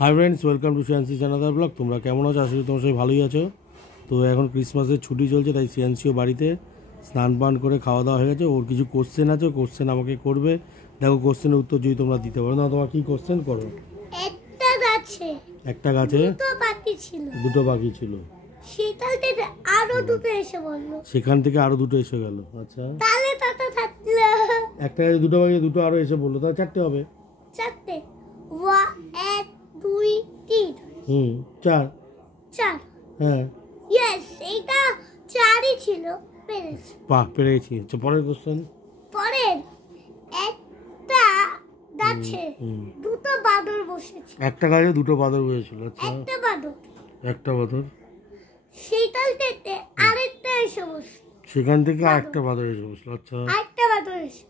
High friends, welcome to সিয়ান্সি জানাদার blog. তোমরা কেমন আছো? আশা করি তোমরা সবাই ভালোই আছো। তো এখন ক্রিসমাসের ছুটি চলছে, তাই সিয়ান্সিও বাড়িতে স্নান পান করে খাওয়া দাওয়া হয়ে গেছে। ওর কিছু কোশ্চেন আছে, কোশ্চেন আমাকে করবে। দেখো কোশ্চেনের উত্তর যদি তোমরা দিতে পারো। না, তোমার কি কোশ্চেন করো? একটা গাছে দুটো পাখি ছিল, সেখান থেকে আরো দুটো এসে বললো। সেখান থেকে আরো দুটো এসে গেল। আচ্ছা, তাহলে তত থাকলো একটা গাছে দুটো পাখি, দুটো আরো এসে বললো, তাহলে চারটে হবে। চারটে, 1 2 3 চার। চার। হ্যাঁ, ইয়েস, এটা চারই ছিল। পেরেছি, বাহ, পেরে গেছি। আচ্ছা, পরের কোশ্চেন। পরের একটা গাছে দুটো বাদর বসেছে। একটা গাছে দুটো বাঁদর বসেছিল। আচ্ছা, একটা বাদর, একটা বাঁদর, সেইটাল থেকে আরেকটা এসে বসলো। সেখান থেকে আরেকটা বাঁদর এসে বসলো। আচ্ছা, আরেকটা বাদর এসে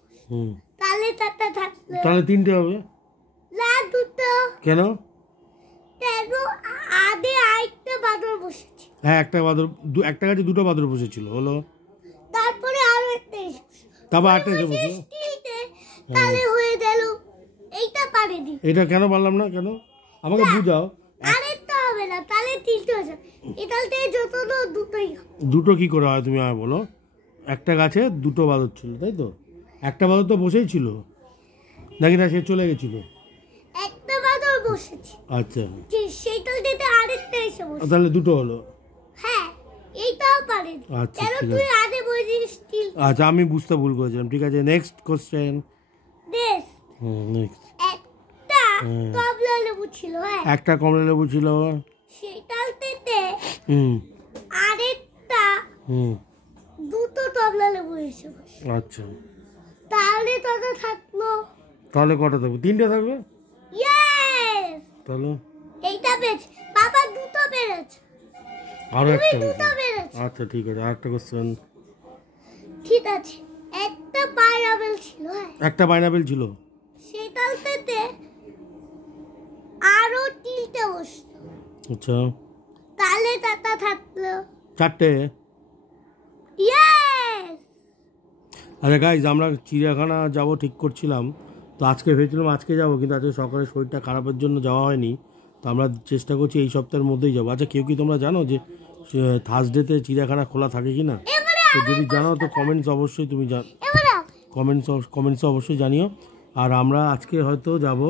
তাহলে তাতে থাকলো। তাহলে তিনটে হবে না, দুটো। কেন? কেন? আগে আরেকটা বাদর বসেছে। হ্যাঁ, একটা বাঁদর, একটা গাছে দুটো বাঁদর বসেছিল, হলো। তারপরে আরো একটা এসে তারপর আরেকটা এসে বসলো। তাহলে হয়ে গেল। এইটা পারেনি। এটা কেন পারলাম না? কেন আমাকে বুঝাও। আরেকটা হবে না, তাহলে তিনটে হয়ে যাবে। এটাতে যত দুটোই হবে। দুটো কি করে হয় তুমি আমায় বলো? একটা গাছে দুটো বাঁদর ছিল, তাই তো? একটা বাঁদর তো বসেই ছিল নাকি? না, সে চলে গেছিল? একটা বাদর বসেছে। আচ্ছা, সেইটাতে আরেকটা এসে বসে। তাহলে দুটো হলো। হ্যাঁ, এইটাও পারেনি। আচ্ছা, কেন? ঠিক তুই আছে। আগে বলছিস তিল। আচ্ছা, আমি বুঝতে ভুল করেছিলাম। ঠিক আছে, নেক্সট কোশ্চেন। দেশ নেক্সট। একটা কমলা লেবু ছিল। হ্যাঁ, একটা কমলা লেবু ছিল। সেইটাতে হুম আরেকটা হুম দুটো কমলা লেবু এসে বসে। আচ্ছা, তাহলে তত থাকলো। তাহলে কটা থাকবে? তিনটে থাকবে। ইয়েস, তাহলে এইটা পেয়েছে। বাবা দুটো পেরেছে। আরো তুমি একটা দুটো হয়েছে। পেরেছো। আচ্ছা, ঠিক আছে, আরেকটা কোশ্চেন। ঠিক আছে, একটা পাইনাপেল ছিল। হ্যাঁ, একটা পাইনাপেল ছিল, সেটাতে আরো তিনটে বসলো। আচ্ছা, তাহলে তাতা থাকলো চারটে। ইয়েস। আচ্ছা গাইজ, আমরা চিড়িয়াখানা যাব ঠিক করছিলাম। তো আজকে ভেবেছিলাম আজকে যাব, কিন্তু আজকে সকালে শরীরটা খারাপের জন্য যাওয়া হয়নি। তো আমরা চেষ্টা করছি এই সপ্তাহের মধ্যেই যাবো। আচ্ছা, কেউ কি তোমরা জানো যে থার্সডেতে চিড়িয়াখানা খোলা থাকে কি না? তো যদি জানো তো কমেন্টস অবশ্যই তুমি কমেন্টসে অবশ্যই জানিও। আর আমরা আজকে হয়তো যাব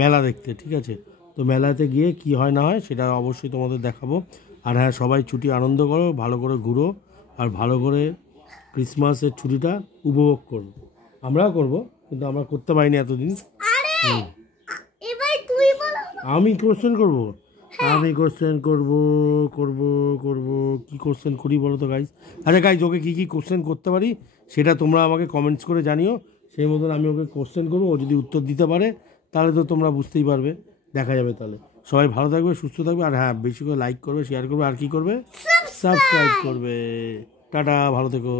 মেলা দেখতে, ঠিক আছে? তো মেলাতে গিয়ে কি হয় না হয় সেটা অবশ্যই তোমাদের দেখাবো। আর হ্যাঁ, সবাই ছুটি আনন্দ করো, ভালো করে ঘুরো, আর ভালো করে ক্রিসমাসের ছুটিটা উপভোগ করো। আমরাও করব, কিন্তু আমরা করতে পারিনি এতদিন। আরে এবার তুই বলো। আমি কোশ্চেন করব? আমি কোশ্চেন করব করব করব কি কোশ্চেন করি বলো তো গাইজ? আচ্ছা গাইজ, ওকে কী কী কোশ্চেন করতে পারি সেটা তোমরা আমাকে কমেন্টস করে জানিও। সেই মতন আমি ওকে কোশ্চেন করবো। ও যদি উত্তর দিতে পারে তাহলে তো তোমরা বুঝতেই পারবে, দেখা যাবে। তাহলে সবাই ভালো থাকবে, সুস্থ থাকবে, আর হ্যাঁ, বেশি করে লাইক করবে, শেয়ার করবে, আর কি করবে? সাবস্ক্রাইব করবে। টাটা, ভালো থেকো।